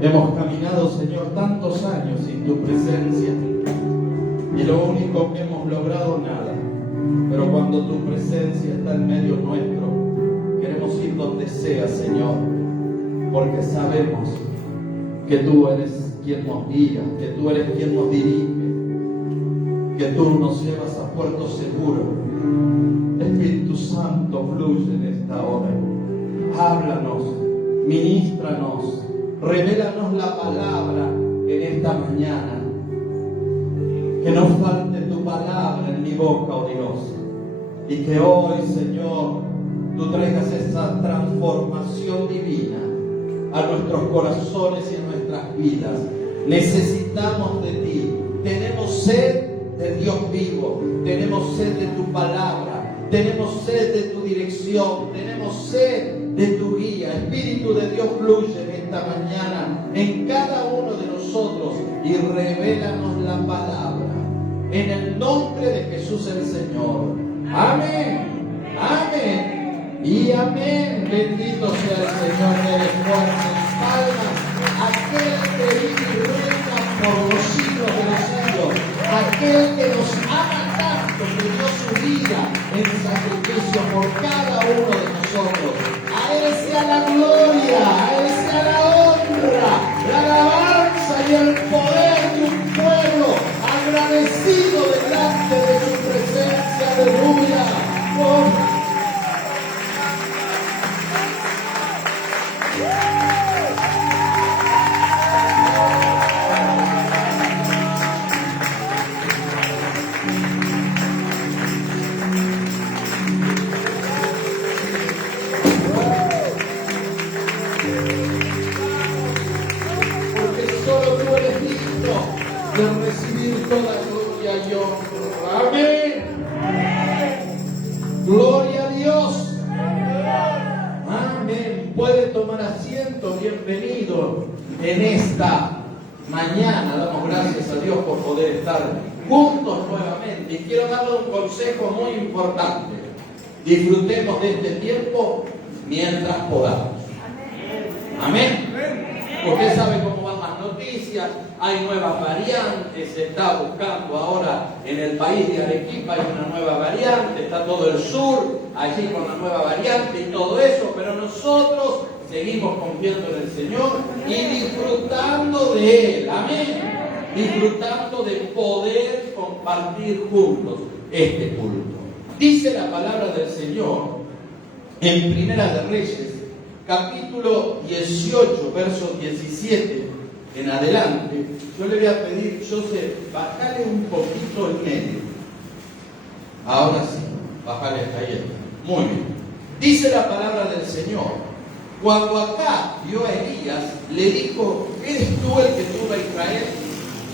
Hemos caminado, Señor, tantos años sin tu presencia y lo único que hemos logrado, nada. Pero cuando tu presencia está en medio nuestro, queremos ir donde sea, Señor, porque sabemos que tú eres quien nos guía, que tú eres quien nos dirige, que tú nos llevas a puerto seguro. Espíritu Santo, fluye en esta hora. Háblanos, ministranos, revélanos la palabra en esta mañana. Que no falte tu palabra en mi boca, oh Dios. Y que hoy, Señor, tú traigas esa transformación divina a nuestros corazones y a nuestras vidas. Necesitamos de ti. Tenemos sed de Dios vivo. Tenemos sed de tu palabra. Tenemos sed de tu dirección. Tenemos sed de tu guía. Espíritu de Dios, fluye en esta mañana en cada uno de nosotros y revélanos la palabra. En el nombre de Jesús el Señor. Amén. Amén. Y amén. Bendito sea el Señor. Dele fuertes palmas. Aquel que vive y reina por los siglos de los siglos. Aquel que nos ama tanto que dio su vida en sacrificio por cada uno de nosotros. A Él sea la gloria, a Él sea la honra, la alabanza y el poder de un pueblo agradecido delante de su presencia. Aleluya. Oh. De recibir toda gloria y honra. Amén. Gloria a Dios. Amén. Puede tomar asiento. Bienvenido en esta mañana. Damos gracias a Dios por poder estar juntos nuevamente. Y quiero darle un consejo muy importante. Disfrutemos de este tiempo mientras podamos. Amén. Usted sabe cómo van las noticias, hay nuevas variantes, se está buscando ahora en el país de Arequipa, hay una nueva variante, está todo el sur allí con la nueva variante y todo eso, pero nosotros seguimos confiando en el Señor y disfrutando de Él, amén, disfrutando de poder compartir juntos este culto. Dice la palabra del Señor en Primera de Reyes, capítulo 18, verso 17 en adelante. Yo le voy a pedir, José, bájale un poquito el medio. Ahora sí, bájale hasta ahí. Muy bien. Dice la palabra del Señor. Cuando Acab vio a Elías, le dijo: ¿eres tú el que turba a Israel?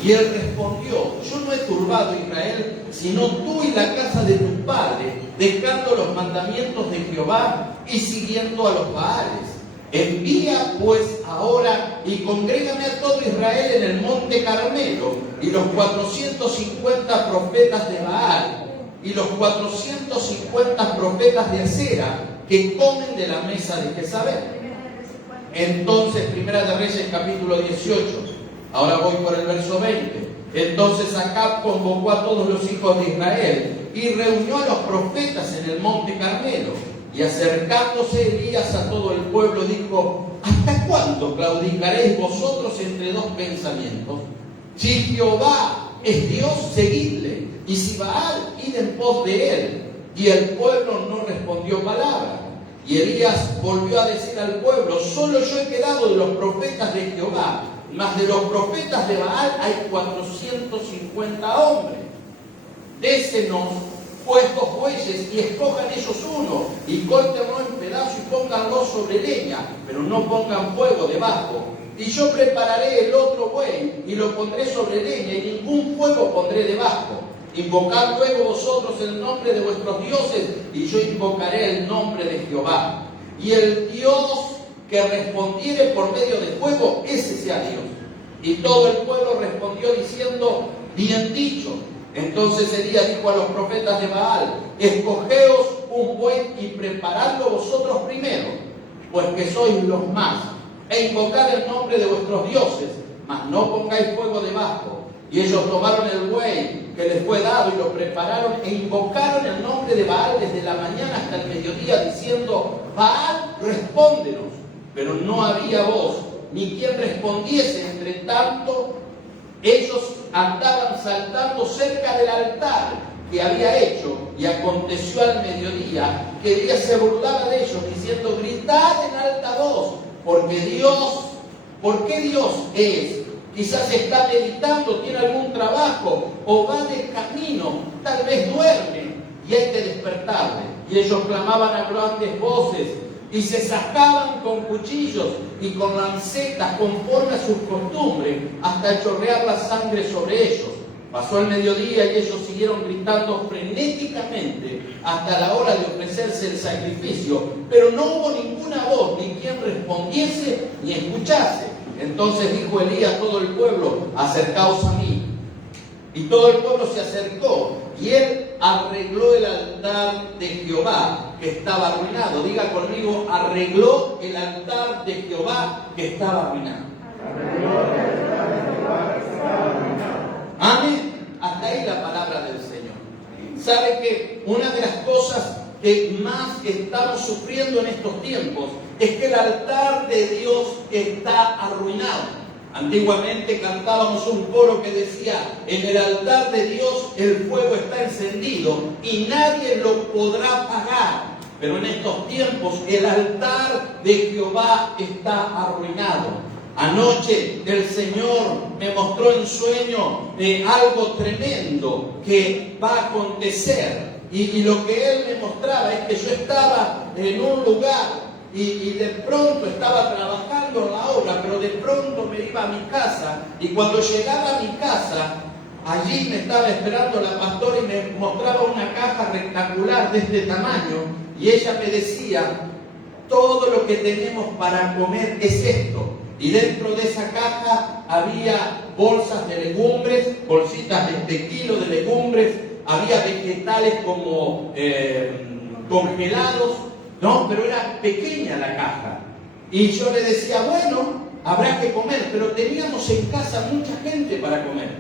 Y él respondió: yo no he turbado a Israel, sino tú y la casa de tu padre, dejando los mandamientos de Jehová y siguiendo a los Baales. Envía pues ahora y congrégame a todo Israel en el monte Carmelo, y los 450 profetas de Baal, y los 450 profetas de Acera, que comen de la mesa de Jezabel. Entonces, Primera de Reyes, capítulo 18. Ahora voy por el verso 20. Entonces Acab convocó a todos los hijos de Israel y reunió a los profetas en el monte Carmelo. Y acercándose Elías a todo el pueblo dijo: ¿hasta cuándo claudicaréis vosotros entre dos pensamientos? Si Jehová es Dios, seguidle, y si Baal, id en pos de él. Y el pueblo no respondió palabra. Y Elías volvió a decir al pueblo: solo yo he quedado de los profetas de Jehová, mas de los profetas de Baal hay 450 hombres. Désenos pues 2 bueyes y escojan ellos uno, y córtenlo en pedazos y pónganlo sobre leña, pero no pongan fuego debajo. Y yo prepararé el otro buey y lo pondré sobre leña, y ningún fuego pondré debajo. Invocad luego vosotros el nombre de vuestros dioses, y yo invocaré el nombre de Jehová. Y el Dios que respondiere por medio de fuego, ese sea Dios. Y todo el pueblo respondió diciendo: bien dicho. Entonces Elías dijo a los profetas de Baal: escogeos un buey y preparadlo vosotros primero, pues que sois los más. e invocad el nombre de vuestros dioses, mas no pongáis fuego debajo. Y ellos tomaron el buey que les fue dado y lo prepararon e invocaron el nombre de Baal desde la mañana hasta el mediodía, diciendo: Baal, respóndenos. Pero no había voz, ni quien respondiese. Entre tanto, ellos andaban saltando cerca del altar que había hecho, y aconteció al mediodía que Elías se burlaba de ellos, diciendo: gritad en alta voz, porque Dios, ¿por qué Dios es? Quizás está meditando, tiene algún trabajo, o va de camino, tal vez duerme, y hay que despertarle. Y ellos clamaban a grandes voces, y se sacaban con cuchillos y con lancetas, conforme a sus costumbres, hasta chorrear la sangre sobre ellos. Pasó el mediodía y ellos siguieron gritando frenéticamente hasta la hora de ofrecerse el sacrificio, pero no hubo ninguna voz, ni quien respondiese ni escuchase. Entonces dijo Elías a todo el pueblo: acercaos a mí. Y todo el pueblo se acercó, y él arregló el altar de Jehová que estaba arruinado. Diga conmigo: arregló el altar de Jehová que estaba arruinado. Amén. Hasta ahí la palabra del Señor. ¿Sabe que una de las cosas que más estamos sufriendo en estos tiempos es que el altar de Dios está arruinado? Antiguamente cantábamos un coro que decía: en el altar de Dios el fuego está encendido y nadie lo podrá apagar. Pero en estos tiempos el altar de Jehová está arruinado. Anoche el Señor me mostró en sueño algo tremendo que va a acontecer. Y lo que Él me mostraba es que yo estaba en un lugar y de pronto estaba trabajando en la obra, pero de pronto me iba a mi casa, y cuando llegaba a mi casa, allí me estaba esperando la pastora y me mostraba una caja rectangular de este tamaño, y ella me decía: todo lo que tenemos para comer es esto. Y dentro de esa caja había bolsas de legumbres, bolsitas de kilo de legumbres, había vegetales como congelados, ¿no? Pero era pequeña la caja. Y yo le decía: bueno, habrá que comer, pero teníamos en casa mucha gente para comer,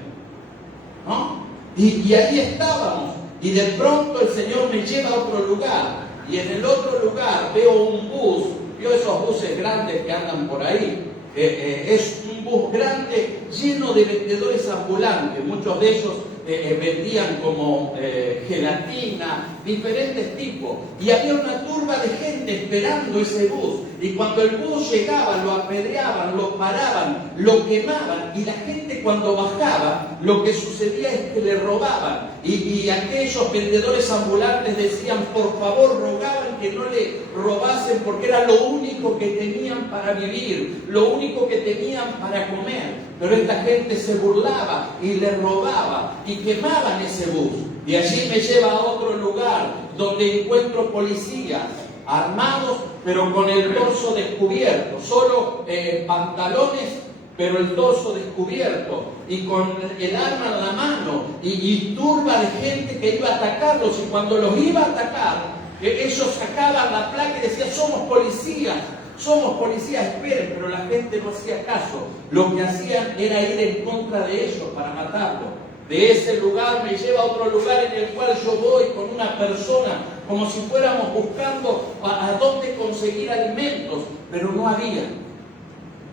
¿no? Y ahí estábamos, y de pronto el Señor me lleva a otro lugar, y en el otro lugar veo un bus. ¿Vio esos buses grandes que andan por ahí? Es un bus grande lleno de vendedores ambulantes. Muchos de ellos vendían como gelatina, diferentes tipos. Y había una turba de gente esperando ese bus. Y cuando el bus llegaba, lo apedreaban, lo paraban, lo quemaban. Y la gente, cuando bajaba, lo que sucedía es que le robaban. Y aquellos vendedores ambulantes decían: por favor, rogaban que no le robasen, porque era lo único que tenían para vivir, lo único que tenían para comer. Pero esta gente se burlaba y le robaba y quemaban ese bus. Y allí me lleva a otro lugar donde encuentro policías armados, pero con el torso descubierto, solo pantalones, pero el torso descubierto, y con el arma en la mano, y turba de gente que iba a atacarlos. Y cuando los iba a atacar, ellos sacaban la placa y decían: somos policías, esperen. Pero la gente no hacía caso. Lo que hacían era ir en contra de ellos para matarlos. De ese lugar me lleva a otro lugar en el cual yo voy con una persona, como si fuéramos buscando a dónde conseguir alimentos, pero no había.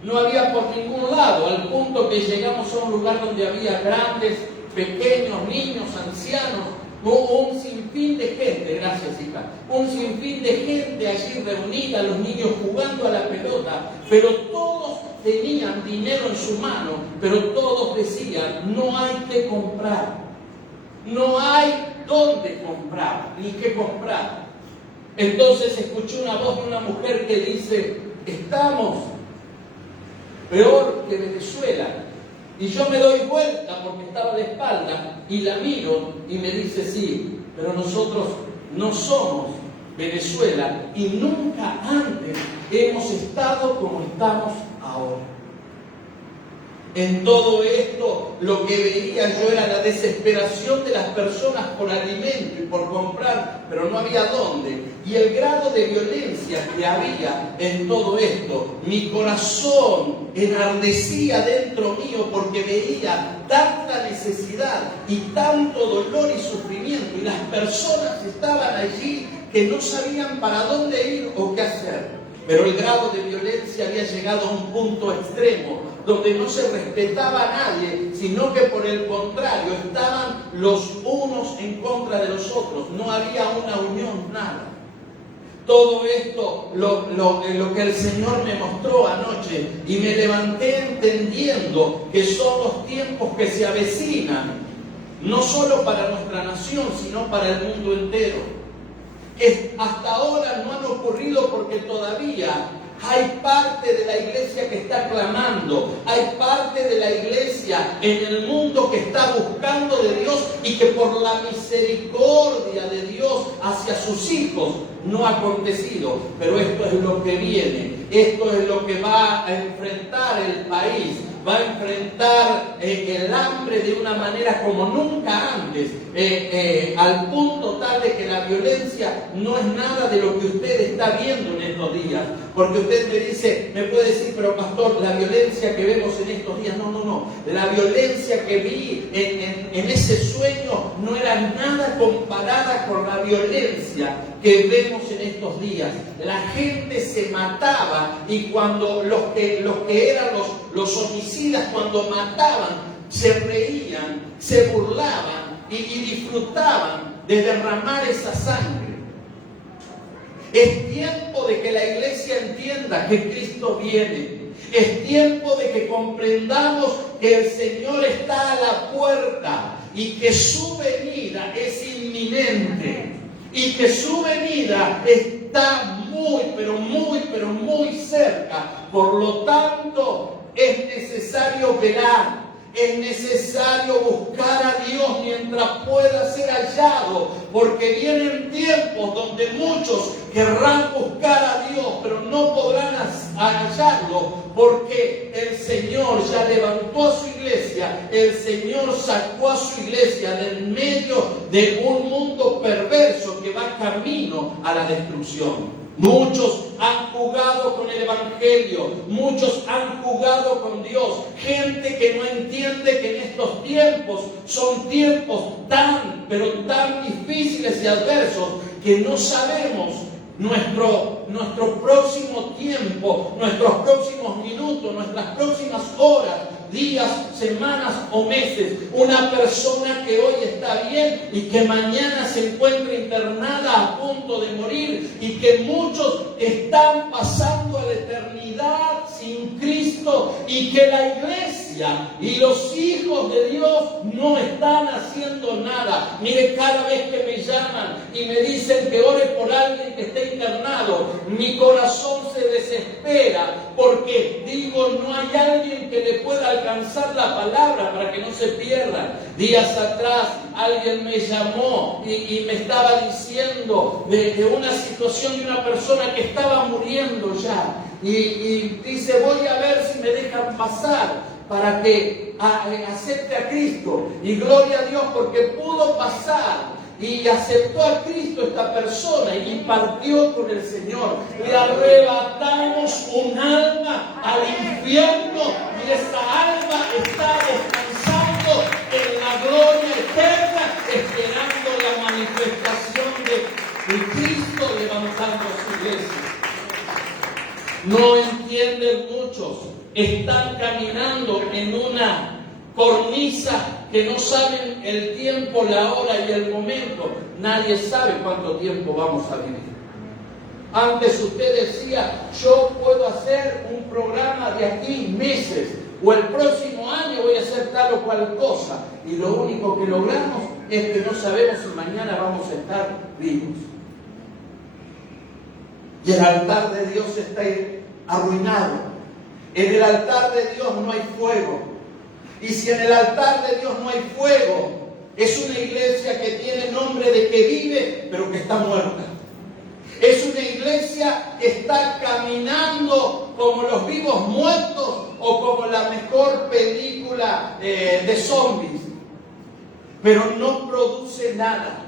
No había por ningún lado, al punto que llegamos a un lugar donde había grandes, pequeños, niños, ancianos, un sinfín de gente, gracias hija, un sinfín de gente allí reunida, los niños jugando a la pelota, pero todos tenían dinero en su mano, pero todos decían: no hay que comprar, no hay dónde comprar, ni qué comprar. Entonces escuché una voz de una mujer que dice: estamos peor que Venezuela. Y yo me doy vuelta porque estaba de espalda y la miro y me dice: sí, pero nosotros no somos Venezuela y nunca antes hemos estado como estamos ahora. En todo esto, lo que veía yo era la desesperación de las personas por alimento y por comprar, pero no había dónde. Y el grado de violencia que había en todo esto, mi corazón enardecía dentro mío porque veía tanta necesidad y tanto dolor y sufrimiento. Y las personas estaban allí que no sabían para dónde ir o qué hacer. Pero el grado de violencia había llegado a un punto extremo, donde no se respetaba a nadie, sino que por el contrario, estaban los unos en contra de los otros. No había una unión, nada. Todo esto, lo que el Señor me mostró anoche, y me levanté entendiendo que son los tiempos que se avecinan, no solo para nuestra nación, sino para el mundo entero. Que hasta ahora no han ocurrido porque todavía hay parte de la iglesia que está clamando, hay parte de la iglesia en el mundo que está buscando de Dios y que por la misericordia de Dios hacia sus hijos no ha acontecido. Pero esto es lo que viene, esto es lo que va a enfrentar el país. Va a enfrentar el hambre de una manera como nunca antes, al punto tal de que la violencia no es nada de lo que usted está viendo en estos días. Porque usted me puede decir, pero pastor, la violencia que vemos en estos días, no. La violencia que vi en ese sueño no era nada comparada con la violencia que vemos en estos días. La gente se mataba, y cuando los que eran los homicidas, cuando mataban, se reían, se burlaban y disfrutaban de derramar esa sangre. Es tiempo de que la iglesia entienda que Cristo viene. Es tiempo de que comprendamos que el Señor está a la puerta y que su venida es inminente. Y que su venida está muy, pero muy cerca. Por lo tanto, es necesario velar, es necesario buscar a Dios mientras pueda ser hallado, porque vienen tiempos donde muchos querrán buscar a Dios, pero no podrán hallarlo, porque el Señor ya levantó a su iglesia, el Señor sacó a su iglesia del medio de un mundo perverso que va camino a la destrucción. Muchos han jugado con el Evangelio, muchos han jugado con Dios. Gente que no entiende que en estos tiempos son tiempos tan difíciles y adversos que no sabemos nuestro próximo tiempo, nuestros próximos minutos, nuestras próximas horas, días, semanas o meses. Una persona que hoy está bien y que mañana se encuentra internada a punto de morir, y que muchos están pasando a la eternidad sin Cristo, y que la iglesia y los hijos de Dios no están haciendo nada. Mire, cada vez que me llaman y me dicen que ore por alguien que esté internado, mi corazón se desespera, porque digo, no hay alguien que le pueda alcanzar la palabra para que no se pierda. Días atrás alguien me llamó y me estaba diciendo de una situación de una persona que estaba muriendo ya, y dice, voy a ver si me dejan pasar para que acepte a Cristo. Y gloria a Dios, porque pudo pasar y aceptó a Cristo esta persona y partió con el Señor. Le arrebatamos un alma al infierno, y esa alma está descansando en la gloria eterna, esperando la manifestación de Cristo levantando a su iglesia. No entienden muchos, están caminando en una cornisa que no saben el tiempo, la hora y el momento. Nadie sabe cuánto tiempo vamos a vivir. Antes usted decía, yo puedo hacer un programa de aquí meses, o el próximo año voy a hacer tal o cual cosa, y lo único que logramos es que no sabemos si mañana vamos a estar vivos. Y el altar de Dios está arruinado. En el altar de Dios no hay fuego. Y si en el altar de Dios no hay fuego, es una iglesia que tiene nombre de que vive, pero que está muerta. Es una iglesia que está caminando como los vivos muertos o como la mejor película de zombies, pero no produce nada.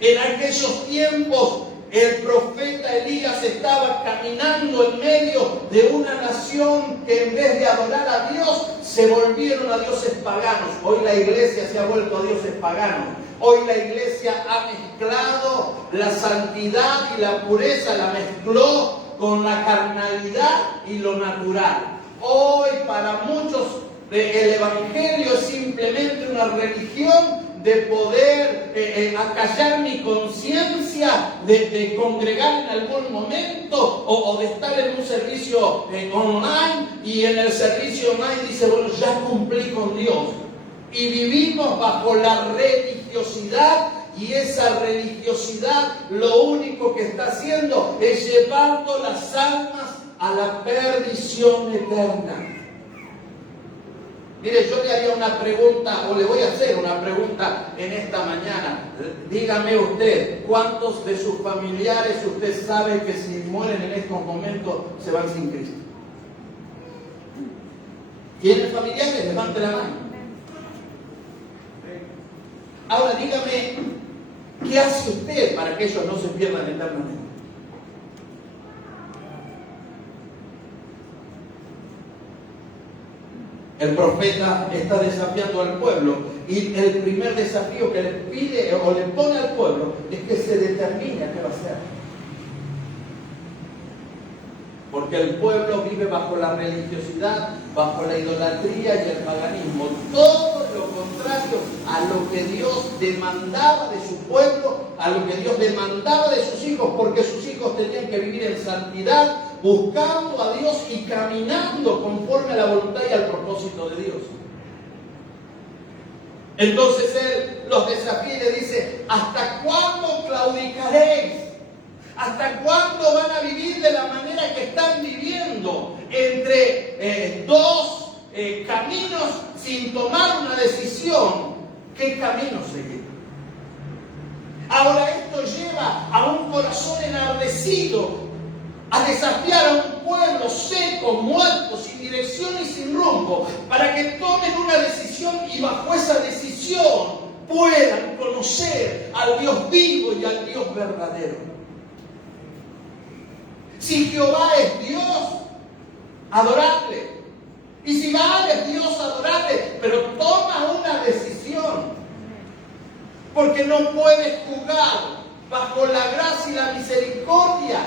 En aquellos tiempos el profeta Elías estaba caminando en medio de una nación que en vez de adorar a Dios se volvieron a dioses paganos. Hoy la iglesia se ha vuelto a dioses paganos. Hoy la iglesia ha mezclado la santidad y la pureza, la mezcló con la carnalidad y lo natural. Hoy para muchos el evangelio es simplemente una religión de poder acallar mi conciencia, de congregar en algún momento o de estar en un servicio online, y en el servicio online dice, bueno, ya cumplí con Dios. Y vivimos bajo la religiosidad, y esa religiosidad lo único que está haciendo es llevando las almas a la perdición eterna. Mire, yo le haría una pregunta, o le voy a hacer una pregunta en esta mañana. Dígame usted, ¿cuántos de sus familiares usted sabe que si mueren en estos momentos se van sin Cristo? ¿Tienen familiares? Levante la mano. Ahora dígame, ¿qué hace usted para que ellos no se pierdan eternamente? El profeta está desafiando al pueblo, y el primer desafío que le pide o le pone al pueblo es que se determine qué va a hacer. Porque el pueblo vive bajo la religiosidad, bajo la idolatría y el paganismo. Todo lo contrario a lo que Dios demandaba de su pueblo, a lo que Dios demandaba de sus hijos, porque sus hijos tenían que vivir en santidad, buscando a Dios y caminando conforme a la voluntad y al propósito de Dios. Entonces Él los desafía y le dice, ¿hasta cuándo claudicaréis? ¿Hasta cuándo van a vivir de la manera que están viviendo? Entre dos caminos sin tomar una decisión. ¿Qué camino seguir? Ahora esto lleva a un corazón enardecido a desafiar a un pueblo seco, muerto, sin dirección y sin rumbo, para que tomen una decisión y bajo esa decisión puedan conocer al Dios vivo y al Dios verdadero. Si Jehová es Dios, adorarle. Y si Baal es Dios, adorarle. Pero toma una decisión. Porque no puedes jugar bajo la gracia y la misericordia.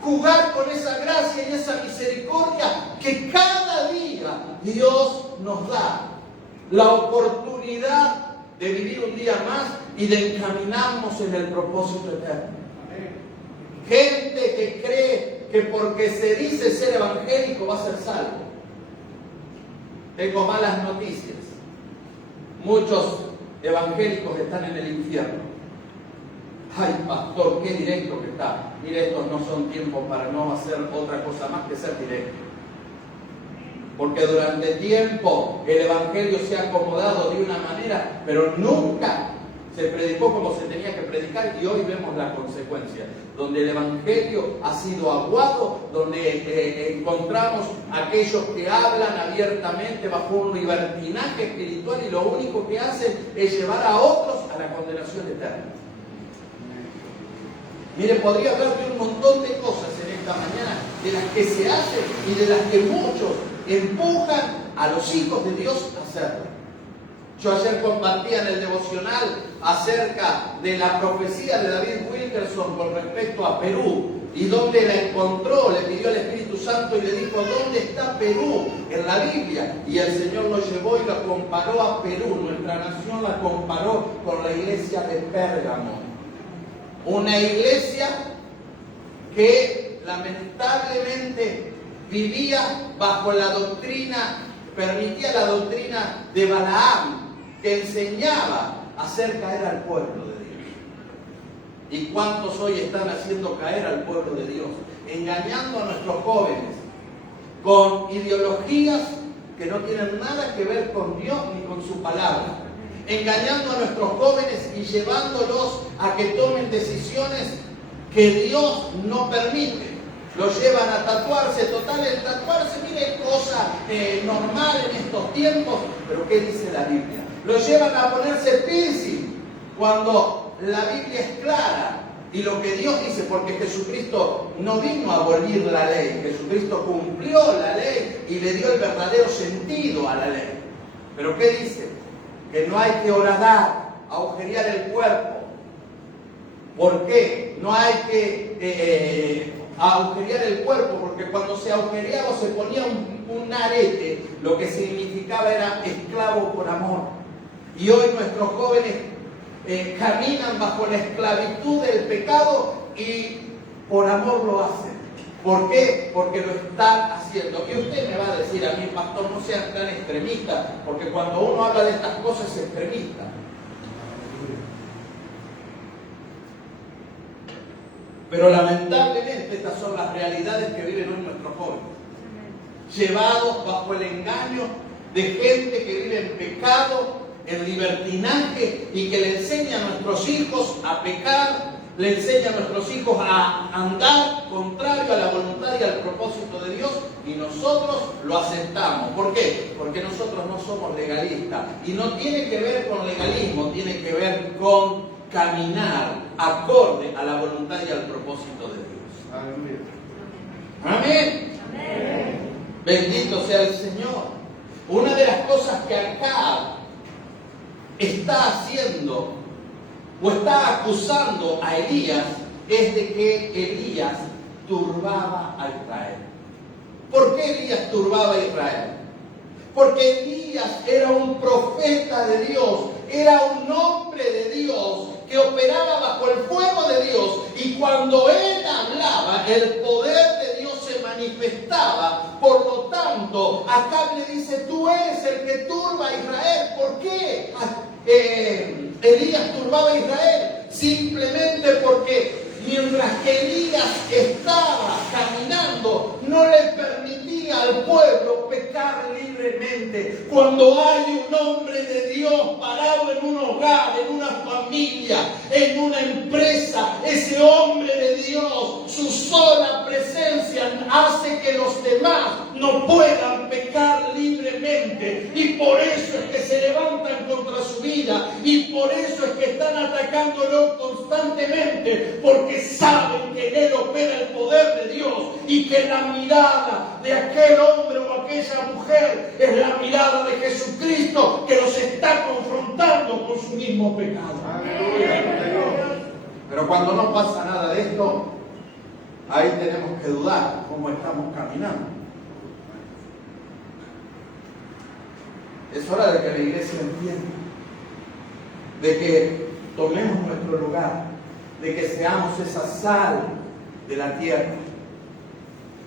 Jugar con esa gracia y esa misericordia que cada día Dios nos da. La oportunidad de vivir un día más y de encaminarnos en el propósito eterno. Gente que cree que porque se dice ser evangélico va a ser salvo. Tengo malas noticias. Muchos evangélicos están en el infierno. Ay, pastor, qué directo que está. Mire, estos no son tiempos para no hacer otra cosa más que ser directo. Porque durante tiempo el evangelio se ha acomodado de una manera, pero nunca se predicó como se tenía que predicar, y hoy vemos la consecuencia, donde el evangelio ha sido aguado, donde encontramos aquellos que hablan abiertamente bajo un libertinaje espiritual y lo único que hacen es llevar a otros a la condenación eterna. Mire, podría hablar de un montón de cosas en esta mañana, de las que se hacen y de las que muchos empujan a los hijos de Dios a hacerlo. Yo ayer compartía en el devocional acerca de la profecía de David Wilkerson con respecto a Perú, y donde la encontró, le pidió al Espíritu Santo y le dijo, ¿dónde está Perú en la Biblia? Y el Señor lo llevó y la comparó a Perú, nuestra nación la comparó con la iglesia de Pérgamo. Una iglesia que lamentablemente vivía bajo la doctrina, permitía la doctrina de Balaam, que enseñaba a hacer caer al pueblo de Dios. ¿Y cuántos hoy están haciendo caer al pueblo de Dios? Engañando a nuestros jóvenes con ideologías que no tienen nada que ver con Dios ni con su palabra. Engañando a nuestros jóvenes y llevándolos a que tomen decisiones que Dios no permite. Lo llevan a tatuarse, total, el tatuarse, mire, cosa normal en estos tiempos, pero ¿qué dice la Biblia? Lo llevan a ponerse piercing, cuando la Biblia es clara, y lo que Dios dice, porque Jesucristo no vino a abolir la ley, Jesucristo cumplió la ley y le dio el verdadero sentido a la ley. ¿Pero qué dice? Que no hay que horadar, agujerear el cuerpo. ¿Por qué? No hay que agujerear el cuerpo, porque cuando se agujereaba o se ponía un arete, lo que significaba era esclavo por amor. Y hoy nuestros jóvenes caminan bajo la esclavitud del pecado y por amor lo hacen. ¿Por qué? Porque lo están haciendo. Y usted me va a decir a mí, pastor, no sean tan extremistas, porque cuando uno habla de estas cosas es extremista. Pero lamentablemente estas son las realidades que viven hoy nuestros jóvenes, llevados bajo el engaño de gente que vive en pecado, en libertinaje, y que le enseña a nuestros hijos a pecar, le enseña a nuestros hijos a andar contrario a la voluntad y al propósito de Dios, y nosotros lo aceptamos. ¿Por qué? Porque nosotros no somos legalistas, y no tiene que ver con legalismo, tiene que ver con caminar acorde a la voluntad y al propósito de Dios. Amén. Amén. Bendito sea el Señor. Una de las cosas que acá está haciendo o está acusando a Elías es de que Elías turbaba a Israel. ¿Por qué Elías turbaba a Israel? Porque Elías era un profeta de Dios, era un hombre de Dios que operaba bajo el fuego de Dios, y cuando él hablaba, el poder de Dios se manifestaba. Por lo tanto, acá le dice, tú eres el que turba a Israel. ¿Por qué Elías turbaba a Israel? Simplemente porque mientras que Elías estaba caminando, no le permitía al pueblo pecar libremente. Cuando hay un hombre de Dios parado en un hogar, en una familia, en una empresa, ese hombre de Dios, su sola presencia hace que los demás no puedan pecar libremente. Y por eso es que se levantan contra su vida, y por eso es que están atacándolo constantemente, porque saben que en él opera el poder de Dios, y que la mirada de aquel hombre o aquella mujer es la mirada de Jesucristo, que los está confrontando con su mismo pecado. Pero cuando no pasa nada de esto, ahí tenemos que dudar cómo estamos caminando. Es hora de que la iglesia entienda, de que tomemos nuestro lugar, de que seamos esa sal de la tierra,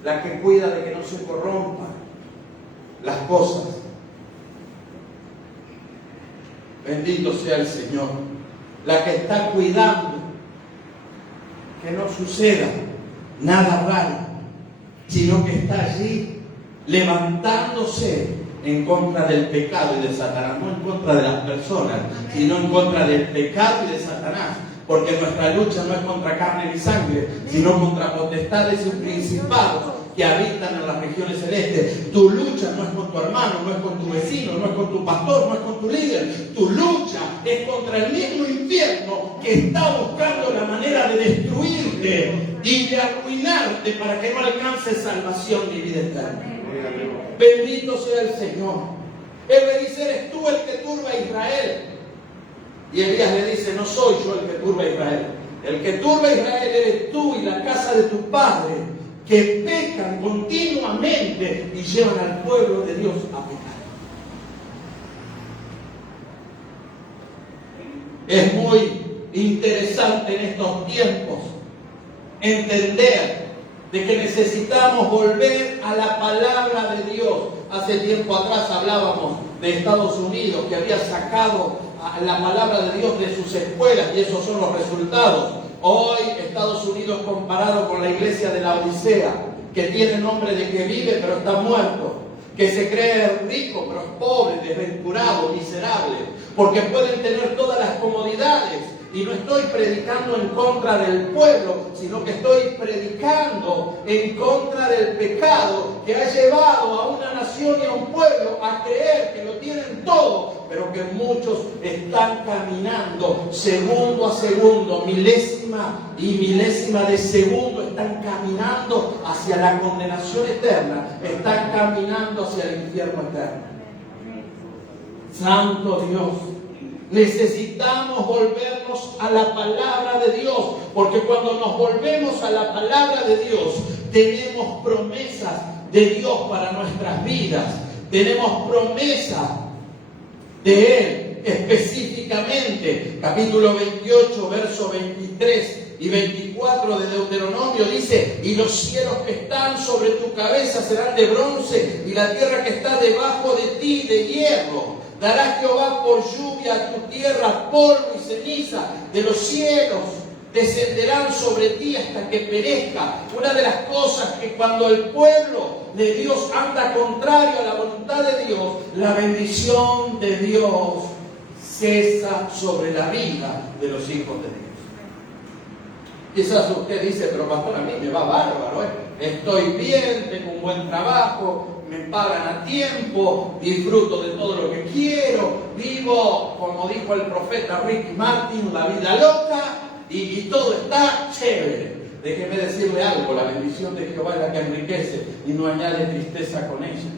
la que cuida de que no se corrompan las cosas. Bendito sea el Señor. La que está cuidando que no suceda nada raro, sino que está allí levantándose en contra del pecado y de Satanás, no en contra de las personas, sino en contra del pecado y de Satanás. Porque nuestra lucha no es contra carne ni sangre, sino contra potestades y principados que habitan en las regiones celestes. Tu lucha no es con tu hermano, no es con tu vecino, no es con tu pastor, no es con tu líder. Tu lucha es contra el mismo infierno que está buscando la manera de destruirte y de arruinarte para que no alcances salvación ni vida eterna. Bendito sea el Señor. Él le dice, eres tú el que turba a Israel. Y Elías le dice, no soy yo el que turba a Israel. El que turba a Israel eres tú y la casa de tu padre, que pecan continuamente y llevan al pueblo de Dios a pecar. Es muy interesante en estos tiempos entender de que necesitamos volver a la palabra de Dios. Hace tiempo atrás hablábamos de Estados Unidos, que había sacado la palabra de Dios de sus escuelas, y esos son los resultados. Hoy Estados Unidos comparado con la iglesia de la Odisea, que tiene nombre de que vive pero está muerto, que se cree rico pero es pobre, desventurado, miserable, porque pueden tener todas las comodidades Y no estoy predicando en contra del pueblo, sino que estoy predicando en contra del pecado que ha llevado a una nación y a un pueblo a creer que lo tienen todo, pero que muchos están caminando segundo a segundo, milésima y milésima de segundo, están caminando hacia la condenación eterna, están caminando hacia el infierno eterno. Santo Dios, necesitamos volvernos a la palabra de Dios, porque cuando nos volvemos a la palabra de Dios, tenemos promesas de Dios para nuestras vidas, tenemos promesas de Él específicamente. Capítulo 28, verso 23 y 24 de Deuteronomio dice: y los cielos que están sobre tu cabeza serán de bronce, y la tierra que está debajo de ti de hierro. Dará Jehová por lluvia a tu tierra polvo y ceniza de los cielos. Descenderán sobre ti hasta que perezca. Una de las cosas que cuando el pueblo de Dios anda contrario a la voluntad de Dios, la bendición de Dios cesa sobre la vida de los hijos de Dios. Quizás usted dice: pero pastor, a mí me va bárbaro, estoy bien, tengo un buen trabajo, me pagan a tiempo, disfruto de todo lo que quiero, vivo, como dijo el profeta Ricky Martin, la vida loca, y todo está chévere. Déjeme decirle algo: la bendición de Jehová es la que enriquece y no añade tristeza con ella.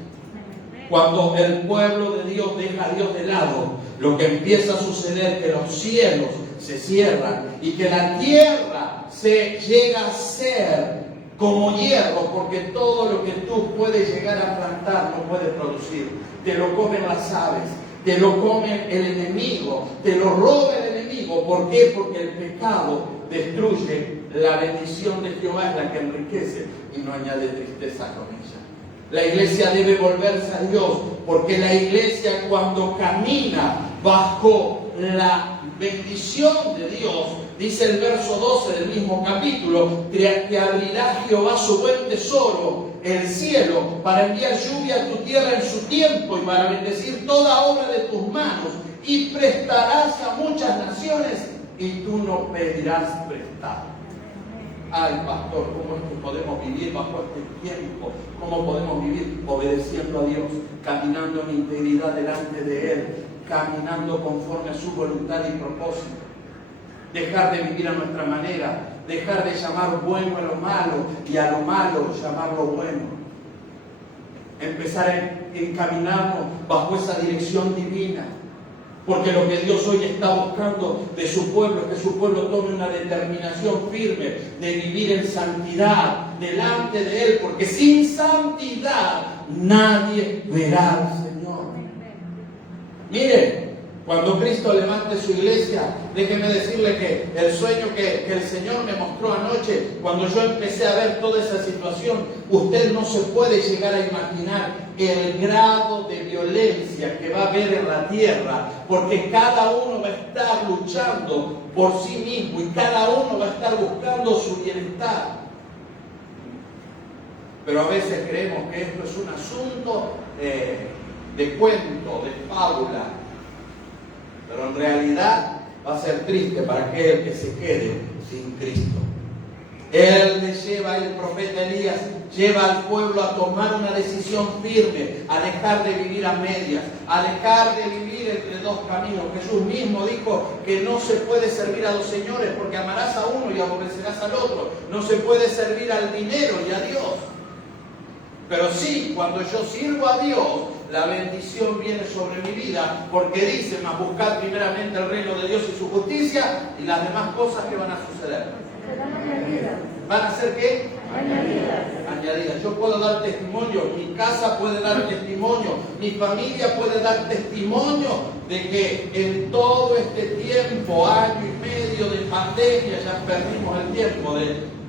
Cuando el pueblo de Dios deja a Dios de lado, lo que empieza a suceder es que los cielos se cierran y que la tierra se llega a ser como hierro, porque todo lo que tú puedes llegar a plantar no puedes producir. Te lo comen las aves, te lo come el enemigo, te lo roba el enemigo. ¿Por qué? Porque el pecado destruye. La bendición de Jehová es la que enriquece y no añade tristeza con ella. La iglesia debe volverse a Dios, porque la iglesia, cuando camina bajo la bendición de Dios, dice el verso 12 del mismo capítulo, que abrirá Jehová su buen tesoro, el cielo, para enviar lluvia a tu tierra en su tiempo y para bendecir toda obra de tus manos, y prestarás a muchas naciones y tú no pedirás prestado. Ay, pastor, ¿cómo es que podemos vivir bajo este tiempo? ¿Cómo podemos vivir obedeciendo a Dios, caminando en integridad delante de Él, caminando conforme a su voluntad y propósito? Dejar de vivir a nuestra manera, dejar de llamar bueno a lo malo y a lo malo llamarlo bueno. Empezar a encaminarnos bajo esa dirección divina. Porque lo que Dios hoy está buscando de su pueblo es que su pueblo tome una determinación firme de vivir en santidad delante de Él. Porque sin santidad nadie verá al Señor. Mire, cuando Cristo levante su iglesia, déjeme decirle que el sueño que el Señor me mostró anoche, cuando yo empecé a ver toda esa situación, usted no se puede llegar a imaginar el grado de violencia que va a haber en la tierra, porque cada uno va a estar luchando por sí mismo y cada uno va a estar buscando su bienestar. Pero a veces creemos que esto es un asunto de cuento, de fábula. Pero en realidad va a ser triste para aquel que se quede sin Cristo. Él le lleva, el profeta Elías, lleva al pueblo a tomar una decisión firme, a dejar de vivir a medias, a dejar de vivir entre dos caminos. Jesús mismo dijo que no se puede servir a dos señores, porque amarás a uno y aborrecerás al otro. No se puede servir al dinero y a Dios. Pero sí, cuando yo sirvo a Dios, la bendición viene sobre mi vida, porque dice: mas buscad primeramente el reino de Dios y su justicia, y las demás cosas que van a suceder. ¿Van a ser qué? Añadidas. Yo puedo dar testimonio, mi casa puede dar testimonio, mi familia puede dar testimonio de que en todo este tiempo, año y medio de pandemia, ya perdimos el tiempo,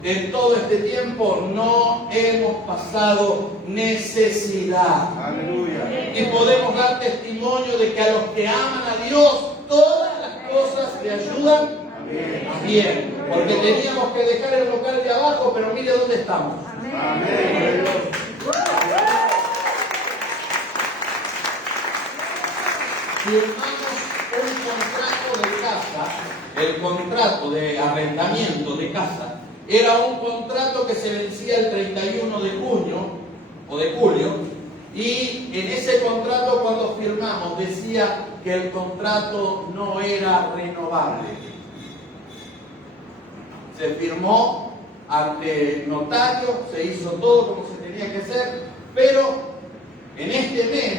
en todo este tiempo no hemos pasado necesidad. Aleluya. Y podemos dar testimonio de que a los que aman a Dios, todas las cosas le ayudan a bien. Porque teníamos que dejar el local de abajo, pero mire dónde estamos. Amén. Firmamos un contrato de casa el contrato de arrendamiento de casa era un contrato que se vencía el 31 de junio o de julio, y en ese contrato, cuando firmamos, decía que el contrato no era renovable. Se firmó ante notario, se hizo todo como se tenía que hacer, pero en este mes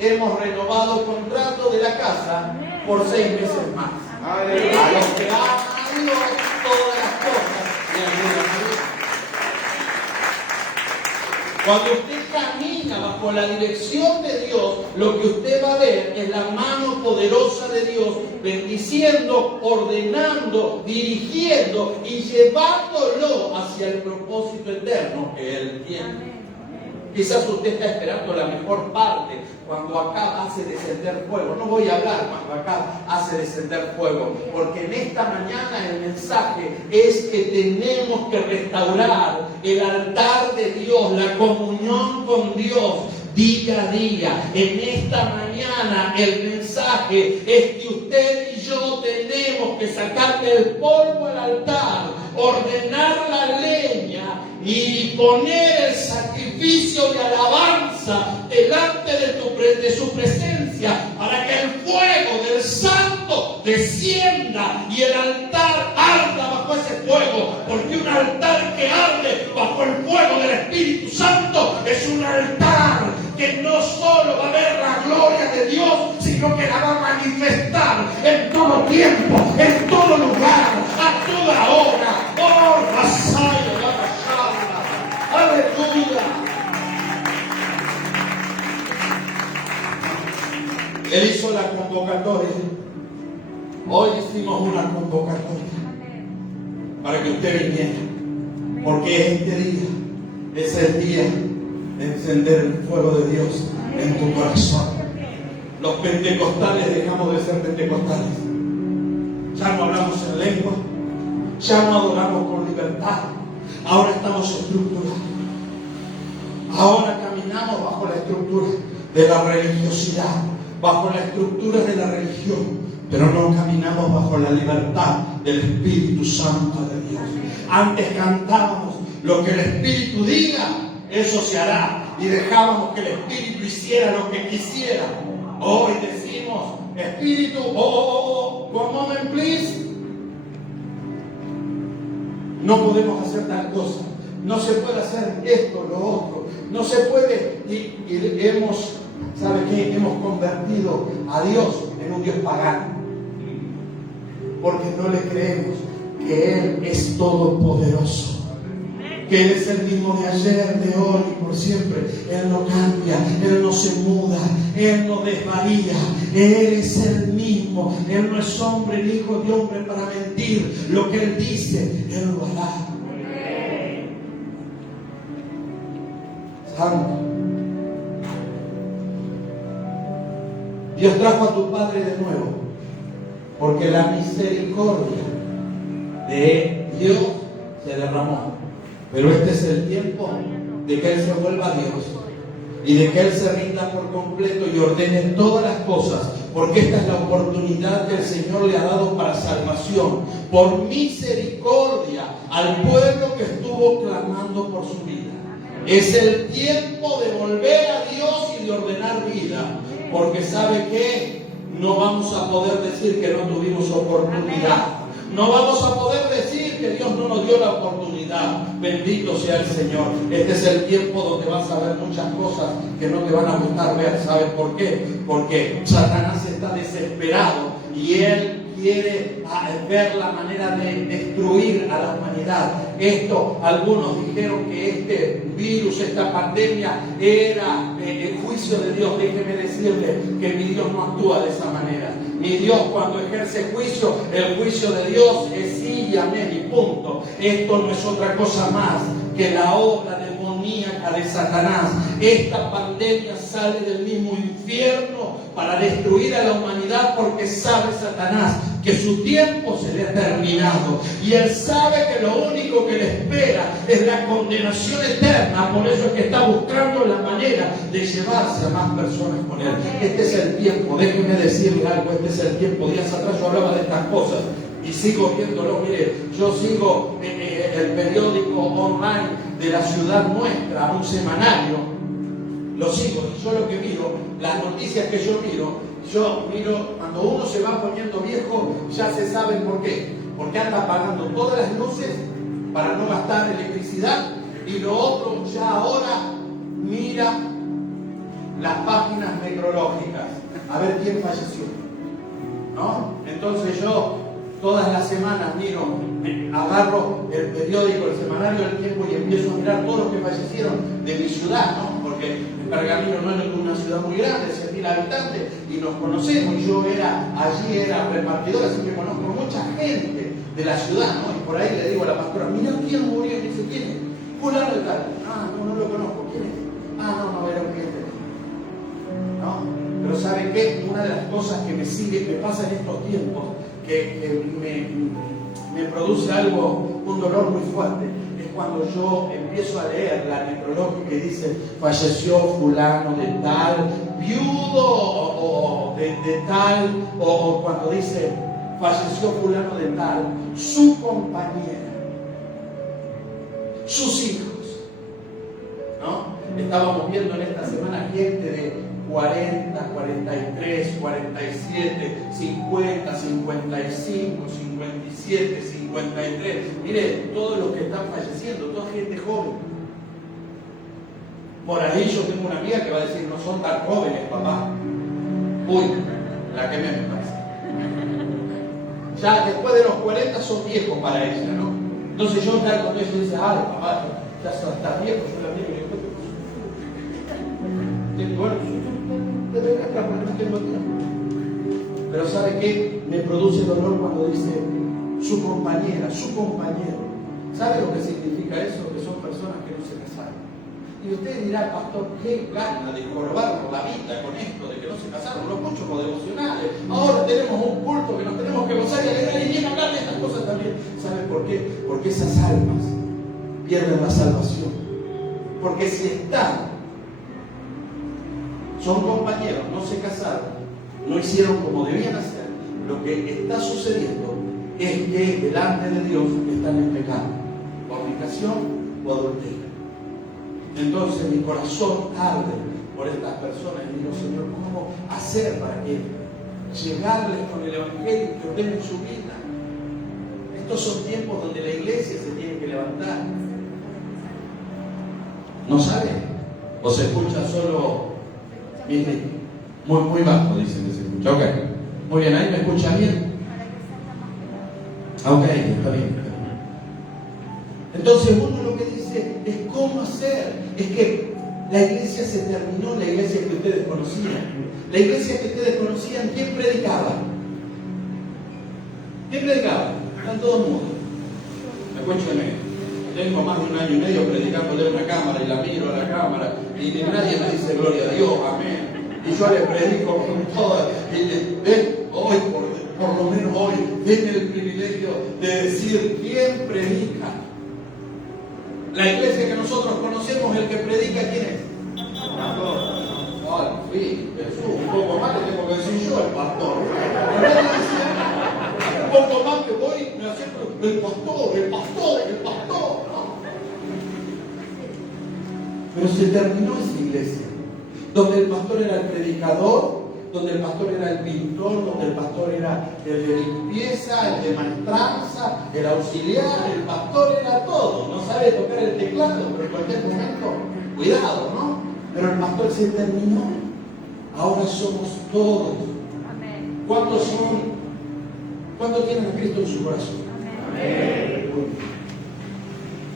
hemos renovado el contrato de la casa por 6 meses más. A los que aman a Dios, todas las cosas le ayudan a Dios. Cuando usted camina bajo la dirección de Dios, lo que usted va a ver es la mano poderosa de Dios bendiciendo, ordenando, dirigiendo y llevándolo hacia el propósito eterno que Él tiene. Quizás usted está esperando la mejor parte, cuando acá hace descender fuego. No voy a hablar cuando acá hace descender fuego, porque en esta mañana el mensaje es que tenemos que restaurar el altar de Dios, la comunión con Dios día a día. En esta mañana el mensaje es que usted y yo tenemos que sacarle el polvo al altar, ordenar la leña y poner el sacrificio de alabanza delante de su presencia, para que el fuego del santo descienda y el altar arda bajo ese fuego, porque un altar que arde bajo el fuego del Espíritu Santo es un altar que no solo va a ver la gloria de Dios, sino que la va a manifestar en todo tiempo, en todo lugar, a toda hora. ¡Oh, Masaya, aleluya! Él hizo la convocatoria. Hoy hicimos una convocatoria para que usted viniera, porque este día es el día de encender el fuego de Dios en tu corazón. Los pentecostales dejamos de ser pentecostales. Ya no hablamos en lengua, ya no adoramos con libertad. Ahora estamos estructurados. Ahora caminamos bajo la estructura de la religiosidad, bajo la estructura de la religión, pero no caminamos bajo la libertad del Espíritu Santo de Dios. Antes cantábamos: lo que el Espíritu diga, eso se hará, y dejábamos que el Espíritu hiciera lo que quisiera. Hoy decimos: Espíritu, one moment please. No podemos hacer tal cosa, no se puede hacer esto, lo otro, no se puede, y hemos, ¿sabe qué? Hemos convertido a Dios en un Dios pagano, porque no le creemos que Él es todopoderoso, que Él es el mismo de ayer, de hoy y por siempre. Él no cambia, Él no se muda, Él no desvaría, Él es el mismo. Él no es hombre ni hijo de hombre para mentir. Lo que Él dice, Él lo hará. Santo. Dios trajo a tu Padre de nuevo, porque la misericordia de Dios se derramó. Pero este es el tiempo de que Él se vuelva a Dios y de que Él se rinda por completo y ordene todas las cosas, porque esta es la oportunidad que el Señor le ha dado para salvación, por misericordia al pueblo que estuvo clamando por su vida. Es el tiempo de volver a Dios y de ordenar vida, porque ¿sabe qué? No vamos a poder decir que no tuvimos oportunidad. No vamos a poder decir que Dios no nos dio la oportunidad. Bendito sea el Señor. Este es el tiempo donde vas a ver muchas cosas que no te van a gustar ver. ¿Sabes por qué? Porque Satanás está desesperado y él quiere ver la manera de destruir a la humanidad. Algunos dijeron que este virus, esta pandemia, era el juicio de Dios. Déjeme decirle que mi Dios no actúa de esa manera. Mi Dios, cuando ejerce juicio, el juicio de Dios es sí y amén y punto. Esto no es otra cosa más que la obra demoníaca de Satanás. Esta pandemia sale del mismo infierno para destruir a la humanidad, porque sabe Satanás que su tiempo se le ha terminado y él sabe que lo único que le espera es la condenación eterna. Por eso es que está buscando la manera de llevarse a más personas con él. Este es el tiempo, déjeme decirle algo, este es el tiempo. Días atrás yo hablaba de estas cosas. Y sigo viéndolo, mire, yo sigo el periódico online de la ciudad nuestra, un semanario, lo sigo, y yo lo que miro, las noticias que yo miro, cuando uno se va poniendo viejo, ya se sabe por qué. Porque anda apagando todas las luces para no gastar electricidad, y lo otro, ya ahora mira las páginas necrológicas, a ver quién falleció, ¿no? Entonces yo todas las semanas agarro el periódico, el semanario del tiempo, y empiezo a mirar todos los que fallecieron de mi ciudad, ¿no? Porque Pergamino no es una ciudad muy grande, 100.000 habitantes, y nos conocemos, y yo allí era repartidor, así que conozco mucha gente de la ciudad, ¿no? Y por ahí le digo a la pastora, mira quién murió, y dice, ¿quién es? Fulano de tal. Ah, no lo conozco, ¿quién es? Ah, no, era un cliente. ¿No? Pero ¿sabe qué? Una de las cosas que me pasa en estos tiempos, que me produce un dolor muy fuerte, es cuando yo empiezo a leer la necrológica y dice, falleció fulano de tal, viudo o de tal, o cuando dice, falleció fulano de tal, su compañera, sus hijos, ¿no? Estábamos viendo en esta semana gente de 40, 43, 47, 50, 55, 57, 53. Mire, todos los que están falleciendo, toda gente joven. Por ahí yo tengo una amiga que va a decir, no son tan jóvenes, papá. Uy, la que me parece. Ya después de los 40 son viejos para ella, ¿no? Entonces yo cuando ella dice, ay, papá, ya estás viejo, yo la miro y digo, bueno, pero ¿sabe qué? Me produce dolor cuando dice su compañera, su compañero. ¿Sabe lo que significa eso? Que son personas que no se casaron. Y usted dirá, pastor, qué gana de jorobarnos la vida con esto de que no se casaron. Lo escucho como devocionales. Ahora tenemos un culto que nos tenemos que gozar y alegrar, y viene a hablar de estas cosas también. ¿Sabe por qué? Porque esas almas pierden la salvación. Porque si están, son compañeros, no se casaron, no hicieron como debían hacer, lo que está sucediendo es que delante de Dios están en pecado, fornicación o adulterio. Entonces mi corazón arde por estas personas y digo, Señor, ¿cómo hacer para que llegarles con el Evangelio y que ordenen su vida? Estos son tiempos donde la iglesia se tiene que levantar. ¿No sabe? ¿O se escucha solo? Muy bajo, dicen que se escucha. Ok, muy bien, ¿ahí me escucha bien? Ok, está bien. Entonces uno lo que dice es cómo hacer. Es que la iglesia se terminó, la iglesia que ustedes conocían. La iglesia que ustedes conocían, ¿quién predicaba? ¿Quién predicaba? Están todos mudos. Escúchenme. Tengo más de 1 año y medio predicándole a una cámara y la miro a la cámara y nadie me dice gloria a Dios, amén. Y yo le predico con toda. Hoy, por lo menos hoy, tiene el privilegio de decir quién predica. La iglesia que nosotros conocemos, el que predica, ¿quién es? El pastor. Ay, sí, Jesús, un poco más le tengo que decir yo, el pastor. Un poco más que voy, me acerco, el pastor, ¿no? Pero se terminó esa iglesia, donde el pastor era el predicador, donde el pastor era el pintor, donde el pastor era el de limpieza, el de maestranza, el auxiliar, el pastor era todo. No sabe tocar el teclado, pero en cualquier momento, cuidado, ¿no? Pero el pastor se terminó. Ahora somos todos. Amén. ¿Cuántos son? ¿Cuántos tienen a Cristo en su corazón? Amén.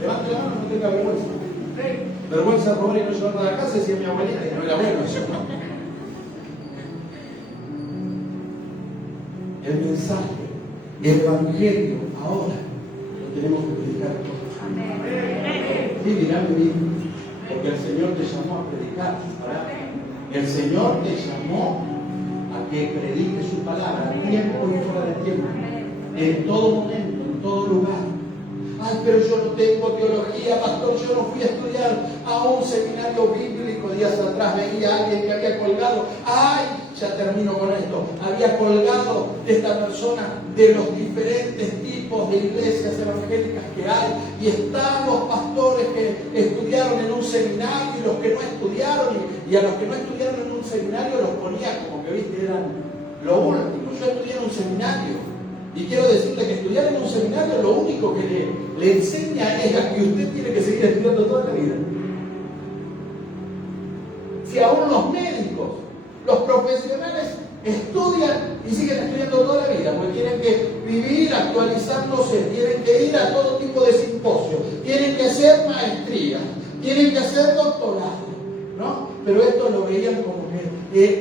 Levante la mano, no tenga vergüenza. Vergüenza robar y no llevarla a la casa, decía mi abuelita, y no era bueno eso, ¿no? El mensaje, el evangelio, ahora lo tenemos que predicar todos. Amén. Sí, dígame bien, porque el Señor te llamó a predicar su palabra. El Señor te llamó a que predique su palabra, a tiempo y fuera de tiempo, en todo momento, en todo lugar. Ay, pero yo no tengo teología, pastor, yo no fui a estudiar a un seminario bíblico. Días atrás veía a alguien que había colgado. Ay, ya termino con esto. Había colgado esta persona de los diferentes tipos de iglesias evangélicas que hay. Y están los pastores que estudiaron en un seminario y los que no estudiaron. Y a los que no estudiaron en un seminario los ponía como que, viste, eran lo último. Yo estudié en un seminario. Y quiero decirle que estudiar en un seminario lo único que le enseña es a que usted tiene que seguir estudiando toda la vida. Si aún los médicos, los profesionales estudian y siguen estudiando toda la vida, porque tienen que vivir actualizándose, tienen que ir a todo tipo de simposios, tienen que hacer maestría, tienen que hacer doctorado, ¿no? Pero esto lo veían como que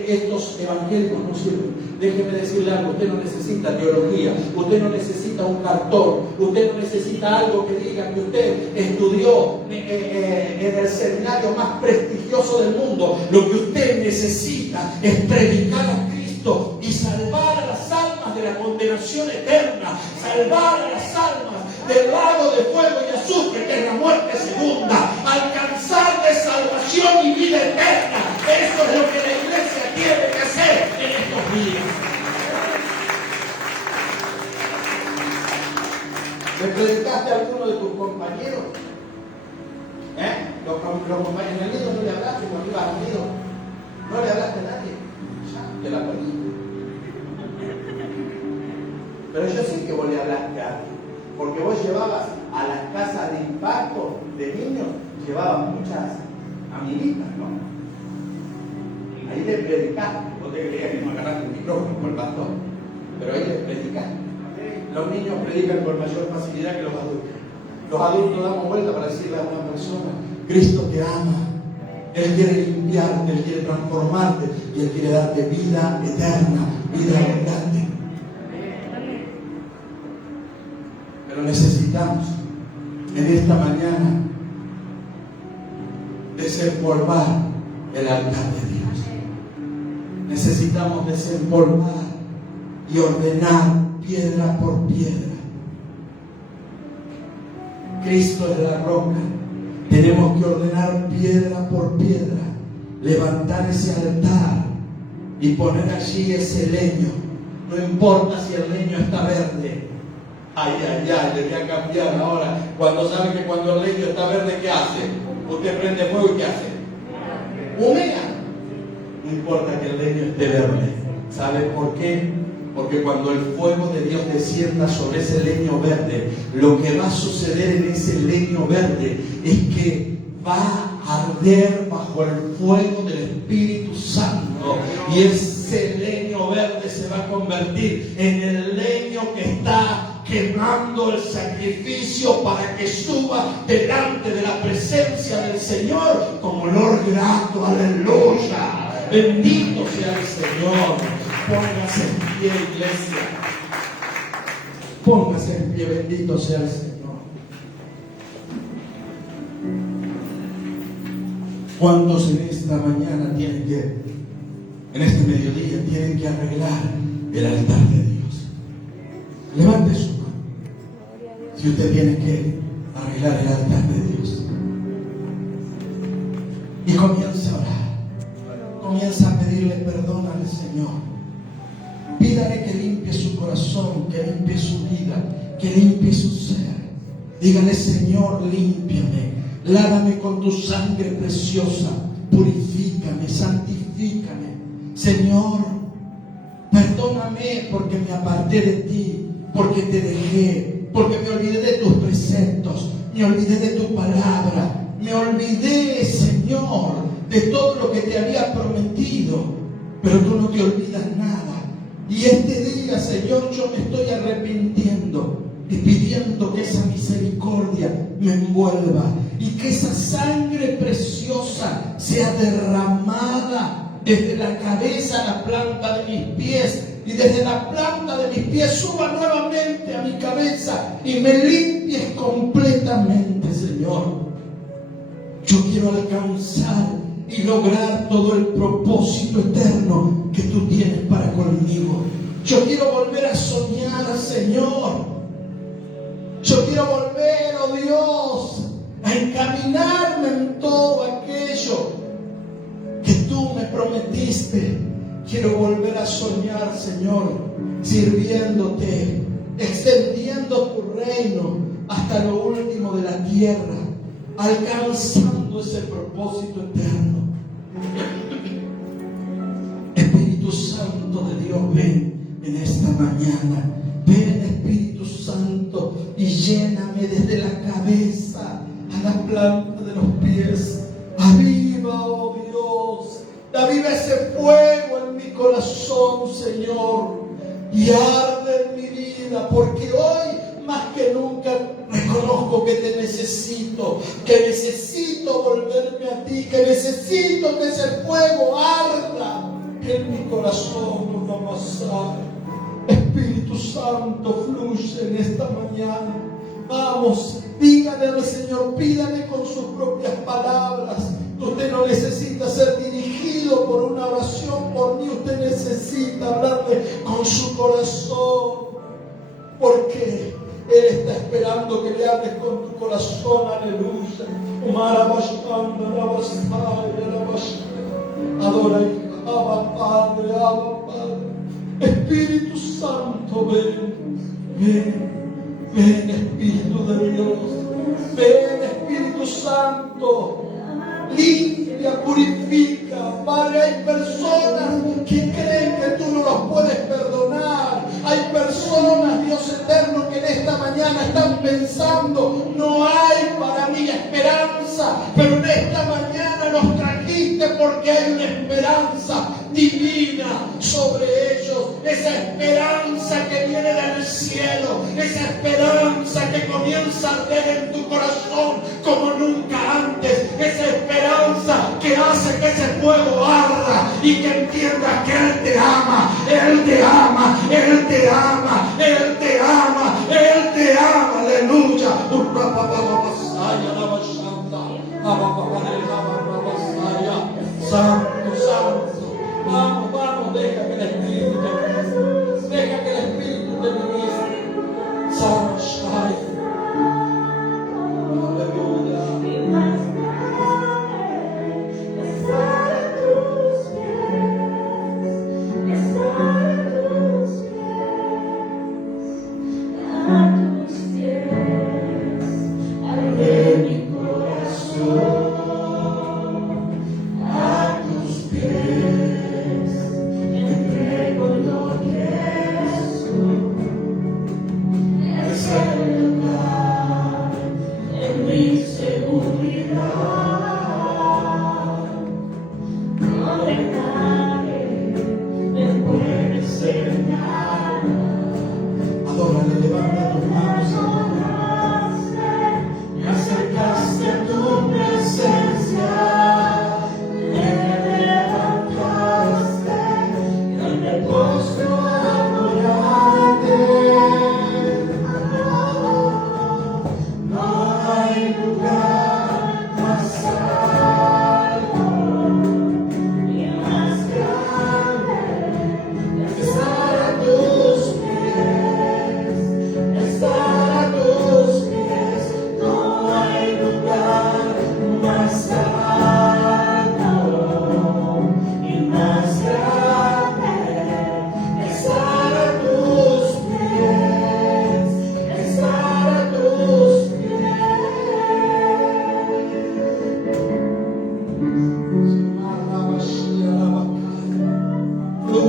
estos evangélicos no sirven. Déjeme decirle algo, usted no necesita teología, usted no necesita un cartón, usted no necesita algo que diga que usted estudió en el seminario más prestigioso del mundo. Lo que usted necesita es predicar a Cristo y salvar a las almas de la condenación eterna, salvar a las almas del lago de fuego y azufre que es la muerte segunda, alcanzar de salvación y vida eterna. Eso es lo que la iglesia tiene que hacer en estos días. ¿Le predicaste a alguno de tus compañeros? Los compañeros en el nido no le hablaste cuando ibas al nido. No le hablaste a nadie. Ya, te la perdí. Pero yo sé que vos le hablaste a alguien. Porque vos llevabas a las casas de impacto de niños, llevabas muchas amiguitas, ¿no? Ahí le predicaste. Vos te creías que no agarraste el micrófono como el pastor, pero ahí le predicaste. Los niños predican con mayor facilidad que los adultos. Los adultos damos vuelta para decirle a una persona: Cristo te ama, Él quiere limpiarte, Él quiere transformarte y Él quiere darte vida eterna, vida abundante. Pero necesitamos en esta mañana desempolvar el altar de Dios. Necesitamos desempolvar y ordenar piedra por piedra. Cristo es la roca. Tenemos que ordenar piedra por piedra, levantar ese altar y poner allí ese leño. No importa si el leño está verde. Ay, le voy a cambiar ahora. Cuando sabe que cuando el leño está verde, ¿qué hace? Usted prende fuego y ¿qué hace? Humea. No importa que el leño esté verde. ¿Sabe por qué? Porque cuando el fuego de Dios descienda sobre ese leño verde, lo que va a suceder en ese leño verde es que va a arder bajo el fuego del Espíritu Santo. Y ese leño verde se va a convertir en el leño que está quemando el sacrificio para que suba delante de la presencia del Señor como olor grato. Aleluya. Bendito sea el Señor. Póngase en pie, iglesia. Póngase en pie, bendito sea el Señor. ¿Cuántos en esta mañana tienen que, en este mediodía, tienen que arreglar el altar de Dios? Levante su mano. Si usted tiene que arreglar el altar de Dios. Y comienza a orar. Comienza a pedirle perdón al Señor. Pídale que limpie su corazón, que limpie su vida, que limpie su ser. Dígale: Señor, límpiame, lávame con tu sangre preciosa, purifícame, santifícame. Señor, perdóname porque me aparté de ti, porque te dejé, porque me olvidé de tus preceptos, me olvidé de tu palabra, me olvidé, Señor, de todo lo que te había prometido, pero tú no te olvidas nada. Y este día, Señor, yo me estoy arrepintiendo y pidiendo que esa misericordia me envuelva y que esa sangre preciosa sea derramada desde la cabeza a la planta de mis pies, y desde la planta de mis pies suba nuevamente a mi cabeza y me limpies completamente, Señor. Yo quiero alcanzar y lograr todo el propósito eterno que tú tienes para conmigo. Yo quiero volver a soñar, Señor. Yo quiero quiero volver, oh Dios, a encaminarme en todo aquello que tú me prometiste. Quiero volver a soñar, Señor, sirviéndote, extendiendo tu reino hasta lo último de la tierra, alcanzando ese propósito eterno. Espíritu Santo de Dios, ven en esta mañana. Ven, Espíritu Santo, y lléname desde la cabeza a la planta de los pies. Aviva, oh Dios, aviva ese fuego en mi corazón, Señor, y arde en mi vida, porque hoy más que nunca reconozco que te necesito, que necesito volverme a ti, que necesito que ese fuego arda en mi corazón, no pasar. Espíritu Santo, fluye en esta mañana. Vamos, dígale al Señor, pídale con sus propias palabras. Usted no necesita ser dirigido por una oración por mí, usted necesita hablarle con su corazón, porque Él está esperando que le hables con tu corazón. Aleluya. Adora y ama, Padre, ama, Padre. Espíritu Santo, ven, Espíritu de Dios, ven, Espíritu Santo, limpia, purifica. Padre, hay personas que creen que tú no los puedes perdonar. Hay personas, Dios eterno, que en esta mañana están pensando, no hay para mí esperanza, pero en esta mañana los trajiste porque hay una esperanza divina sobre ellos, esa esperanza que viene del cielo, esa esperanza que comienza a arder en tu corazón como nunca antes, esa esperanza que hace que ese fuego arda y que entiendas que Él te ama, Él te ama, Él te ama, Él te ama, Él te ama. Aleluya. Santo, santo. Vamos, vamos, deja que el Espíritu te ministre. Deja que el Espíritu te ministre. Santo, aleluya.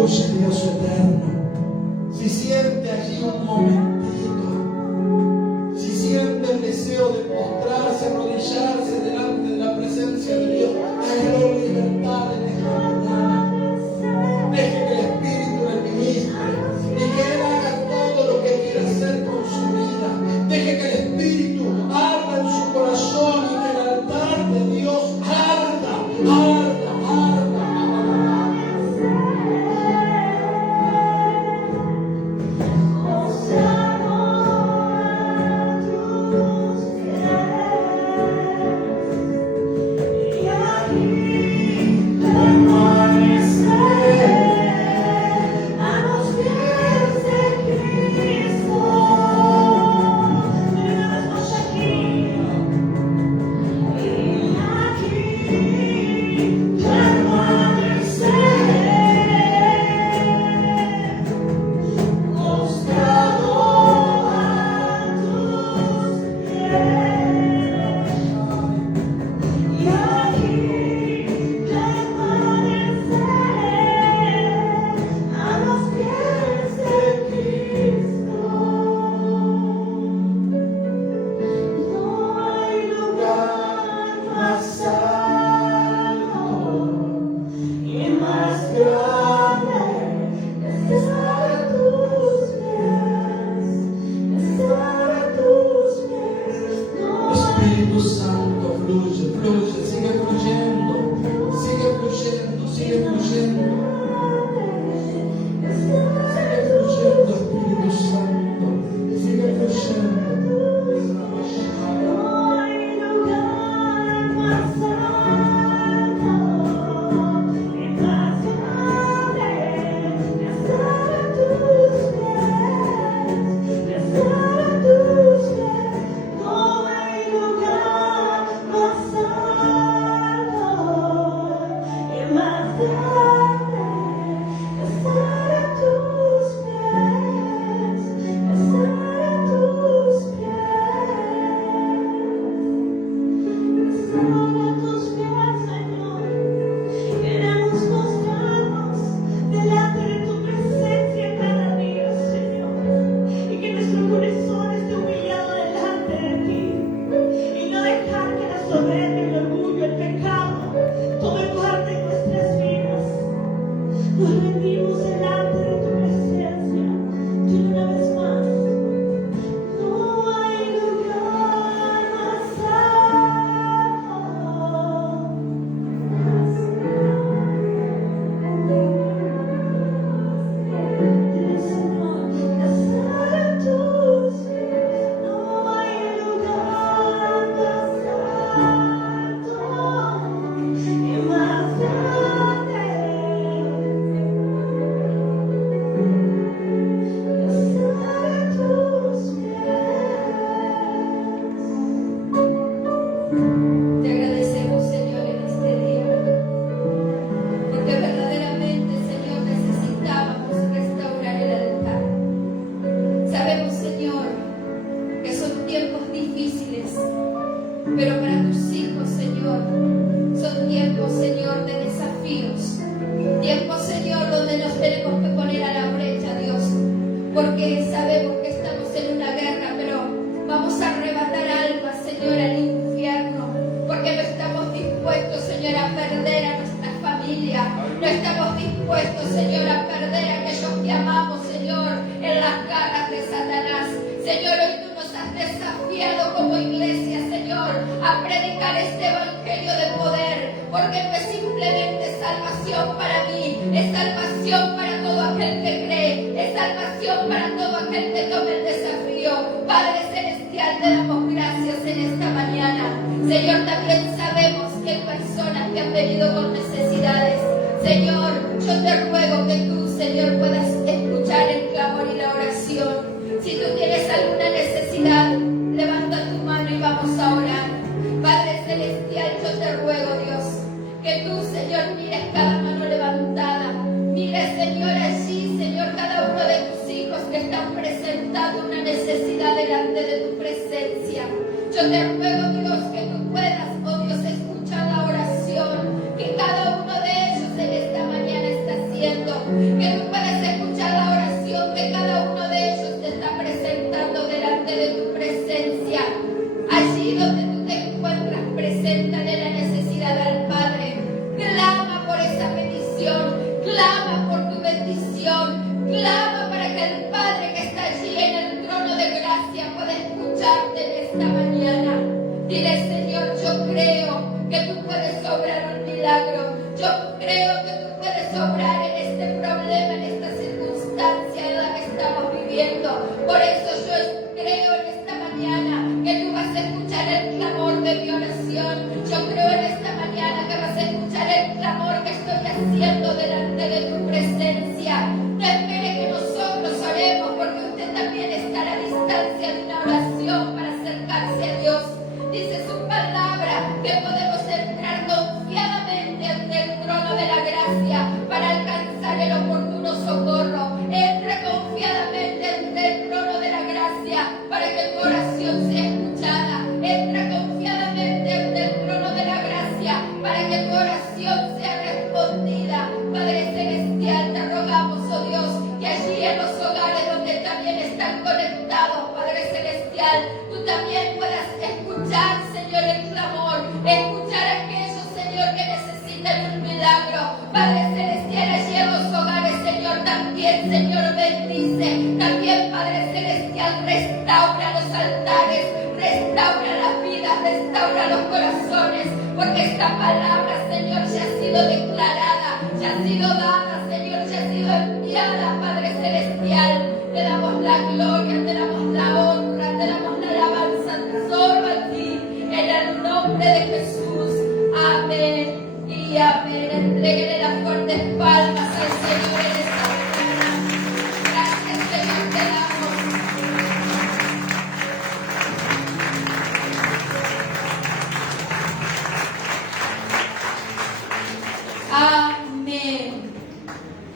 Dios eterno. Si siente allí un momentito, si siente el deseo de postrarse, arrodillarse delante de la presencia de Dios, hágalo en libertad en esta mañana. Deje que el Espíritu le ministre y que Él haga todo lo que quiera hacer con su vida. Deje que el Espíritu arda en su corazón y que el altar de Dios arda, arda. Oh,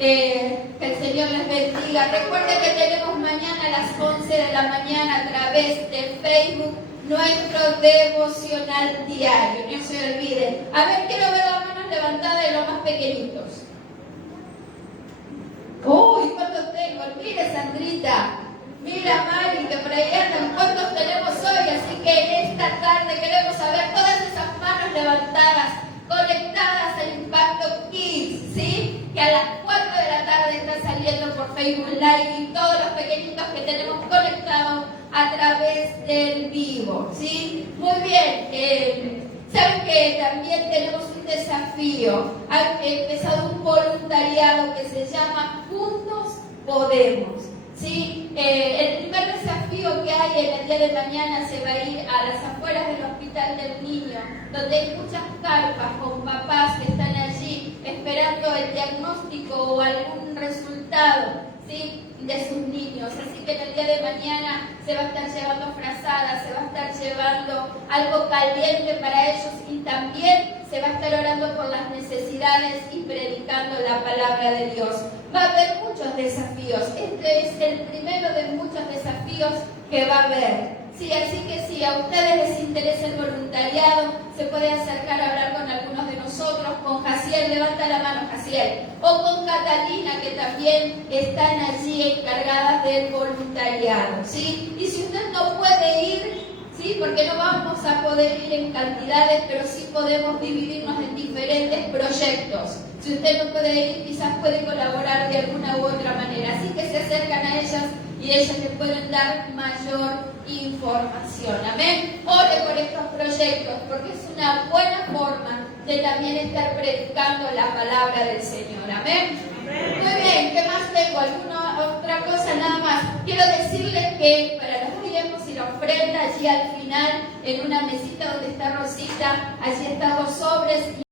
Que el Señor les bendiga. Recuerden que tenemos mañana a las 11 de la mañana a través de Facebook nuestro devocional diario. No se olviden. A ver, quiero ver las manos levantadas de los más pequeñitos. Uy, ¿cuántos tengo? Mire, Sandrita. Mira, Mari, que por ahí andan. ¿Cuántos tenemos hoy? Así que en esta tarde queremos saber todas esas manos levantadas, conectadas al Impacto Kids, ¿sí? Que a las 4 de la tarde está saliendo por Facebook Live y todos los pequeñitos que tenemos conectados a través del vivo, ¿sí? Muy bien. Saben que también tenemos un desafío. Ha empezado un voluntariado que se llama Juntos Podemos, ¿sí? El primer desafío que hay en el día de mañana se va a ir a las afueras del Hospital del Niño, donde hay muchas carpas con papás que están allí esperando el diagnóstico o algún resultado, ¿sí?, de sus niños. Así que en el día de mañana se va a estar llevando frazadas, se va a estar llevando algo caliente para ellos y también se va a estar orando por las necesidades y predicando la palabra de Dios. Va a haber muchos desafíos. Este es el primero de muchos desafíos que va a haber. Sí, así que si a ustedes les interesa el voluntariado, se puede acercar a hablar con algunos de nosotros, con Jaciel, levanta la mano Jaciel, o con Catalina, que también están allí encargadas del voluntariado, ¿sí? Y si usted no puede ir, ¿sí?, porque no vamos a poder ir en cantidades, pero sí podemos dividirnos en diferentes proyectos. Si usted no puede ir, quizás puede colaborar de alguna u otra manera. Así que se acercan a ellas y ellas les pueden dar mayor información. Amén. Ore por estos proyectos, porque es una buena forma de también estar predicando la palabra del Señor. Amén. Muy bien, ¿qué más tengo? ¿Alguna otra cosa? Nada más. Quiero decirles que para los diezmos y la ofrenda, allí al final, en una mesita donde está Rosita, allí están los sobres.